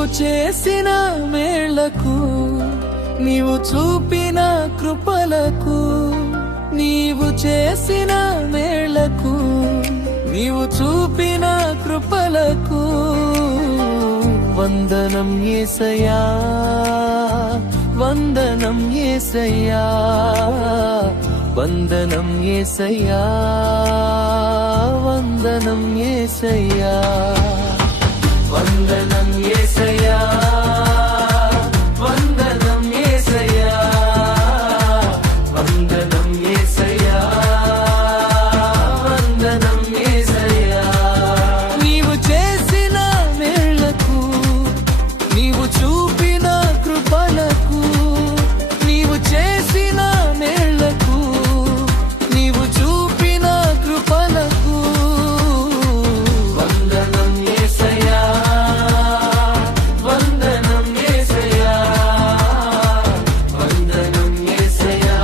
నీవు చేసిన మేళ్లకు, నీవు చూపిన కృపలకు, నీవు చేసిన మేళ్లకు, నీవు చూపిన కృపలకు వందనం యేసయ్యా, వందనం యేసయ్యా, వందనం యేసయ్యా, వందనం యేసయ్యా, వందనం యేసయ్యా, వందనం యేసయ్యా, వందనం యేసయ్యా, వందనం యేసయ్యా. నీవు చేసిన మేళ్లకు, నీవు చూపిన కృపలకు, నీవు చేసిన మేళ్లకు, నీవు చూపిన కృపలకు వందనం యేసయ్యా, వందనం యేసయ్యా, వందనం యేసయ్యా,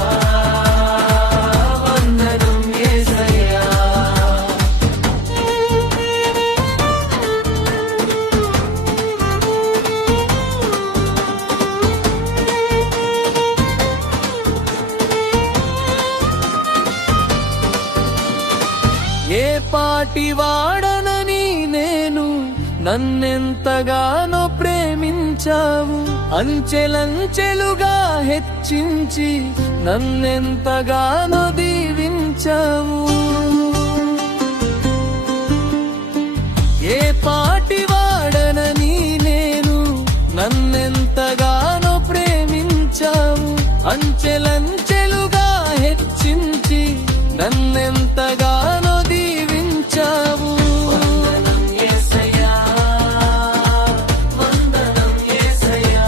వందనం యేసయ్యా. ఏ పాటి వాడనని నేను నన్నెంతగానో ప్రేమించావు, అంచెలంచెలుగా హెచ్చించి నన్నెంతగానో దీవించావు. ఏ పాటి వాడనని నేను నన్నెంతగానో ప్రేమించావు, అంచెలంచెలుగా హెచ్చించి నన్నెంతగానో దీవించావు. వందనం యేసయ్యా, వందనం యేసయ్యా,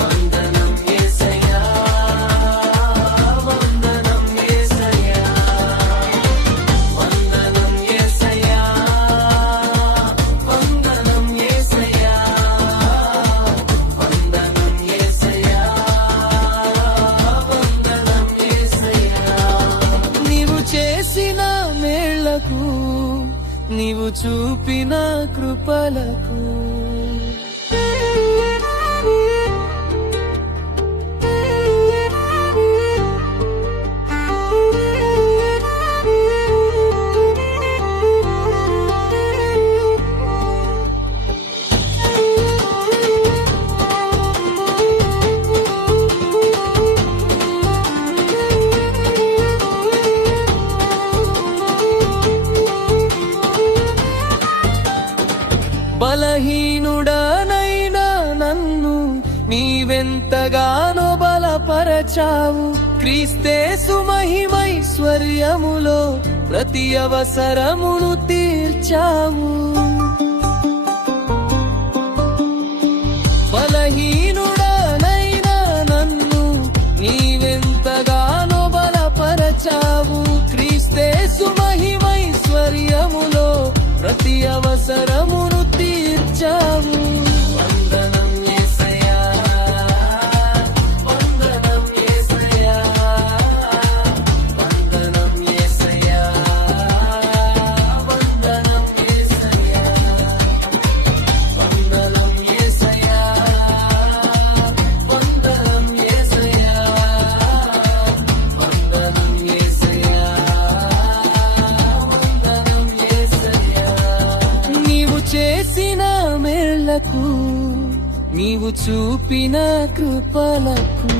వందనం యేసయ్యా, వందనం యేసయ్యా, వందనం యేసయ్యా, వందనం యేసయ్యా, వందనం యేసయ్యా, వందనం యేసయ్యా. నీవు చేసిన మేళ్లకు, నీవు చూపిన కృపలకు బలహీనుడనైనా నన్ను నీవెంతగానో బలపరచావు. క్రీస్తేసు మహిమైశ్వర్యములో ప్రతి అవసరమును తీర్చావు. బలహీనుడనైనా నన్ను నీవెంతగానో బలపరచావు. క్రీస్తేసు మహిమైశ్వర్యములో ప్రతి అవసరమును తీర్చావు. వందనం యేసయ్యా, వందనం యేసయ్యా, వందనం యేసయ్యా, వందనం యేసయ్యా, వందనం యేసయ్యా, వందనం యేసయ్యా, వందనం యేసయ్యా, వందనం యేసయ్యా. నీవు చేసిన మేళ్లకు, నీవు చూపిన కృపలకు